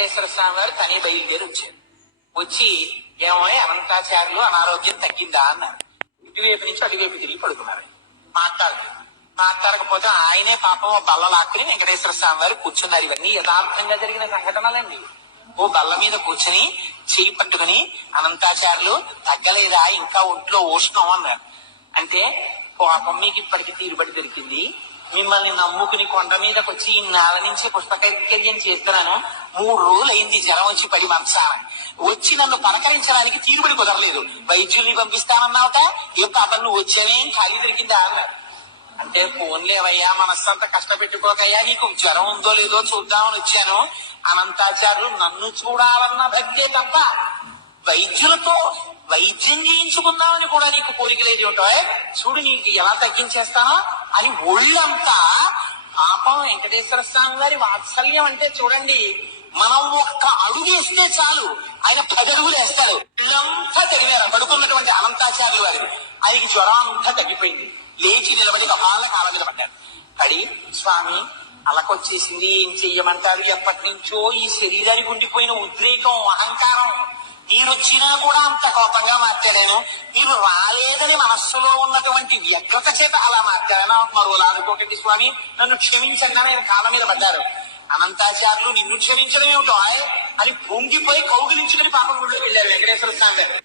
వెంకటేశ్వర స్వామి వారు తనే బయలుదేరి వచ్చారు. వచ్చి ఏమో అనంతాచార్యులు అనారోగ్యం తగ్గిందా అన్నారు. ఇటువైపు నుంచి అటువైపు తిరిగి పడుకున్నారు. మాట్లాడకపోతే ఆయనే పాపం బల్ల లాక్కుని వెంకటేశ్వర స్వామి వారు కూర్చున్నారు. ఇవన్నీ యథార్థంగా జరిగిన సంఘటనలండి. ఓ బల్ల మీద కూర్చుని చెయ్యి పట్టుకుని అనంతాచార్యులు తగ్గలేదా, ఇంకా ఒంట్లో ఉష్ణం అన్నారు. అంటే పాపం మీకు ఇప్పటికి తీరుబడి దొరికింది, మిమ్మల్ని నమ్ముకుని కొండ మీదకి వచ్చి ఇన్నాళ్ళ నుంచి పుష్పకైంకర్యం చేస్తున్నాను, 3 రోజులు అయింది జ్వరం వచ్చి పడి మంచాన వచ్చి నన్ను పలకరించడానికి తీరుబడి కుదరలేదు, వైద్యుల్ని పంపిస్తానన్నావుట, ఏ పాపం నువ్వు వచ్చావేం ఖాళీ దొరికిందా అన్నారు. అంటే ఫోన్లేవయ్యా, మనస్సంతా కష్టపెట్టుకోకయ్యా, నీకు జ్వరం ఉందో లేదో చూద్దామని వచ్చాను. అనంతాచార్యులు నన్ను చూడాలన్న భక్తే తప్ప వైద్యులతో వైద్యం చేయించుకుందామని కూడా నీకు కోరిక లేదు ఏమిటో, చూడు నీకు ఎలా తగ్గించేస్తానో అని ఒళ్ళంతా. పాపం వెంకటేశ్వర స్వామి వారి వాత్సల్యం అంటే చూడండి, మనం ఒక్క అడుగేస్తే చాలు ఆయన 10 అడుగులు వేస్తాడు. ఒళ్ళంతా తగిలేరు పడుకున్నటువంటి అనంతాచార్యులు వారి. ఆయనకి జ్వరం అంతా తగ్గిపోయింది. లేచి నిలబడి కపాల కాళ్ళ మీద పడ్డారు. పడి స్వామి అలకొచ్చేసింది, ఏం చెయ్యమంటారు, ఎప్పటి నుంచో ఈ శరీరానికి ఉండిపోయిన ఉద్రేకం అహంకారం, మీరొచ్చినా కూడా అంత కోపంగా మాట్లాడాను, మీరు రాలేదని మనస్సులో ఉన్నటువంటి వ్యగ్రత చేత అలా మాట్లాడాను, మరోలా అనుకోకండి స్వామి, నన్ను క్షమించండి అని ఆయన కాళ్ళ మీద పడ్డారు. అనంతాచార్యులు నిన్ను క్షమించడం ఏమిటో అని పొంగిపోయి కౌగిలించుకుని పాపం గుడిలోకి వెళ్ళారు వెంకటేశ్వర స్వామి గారు.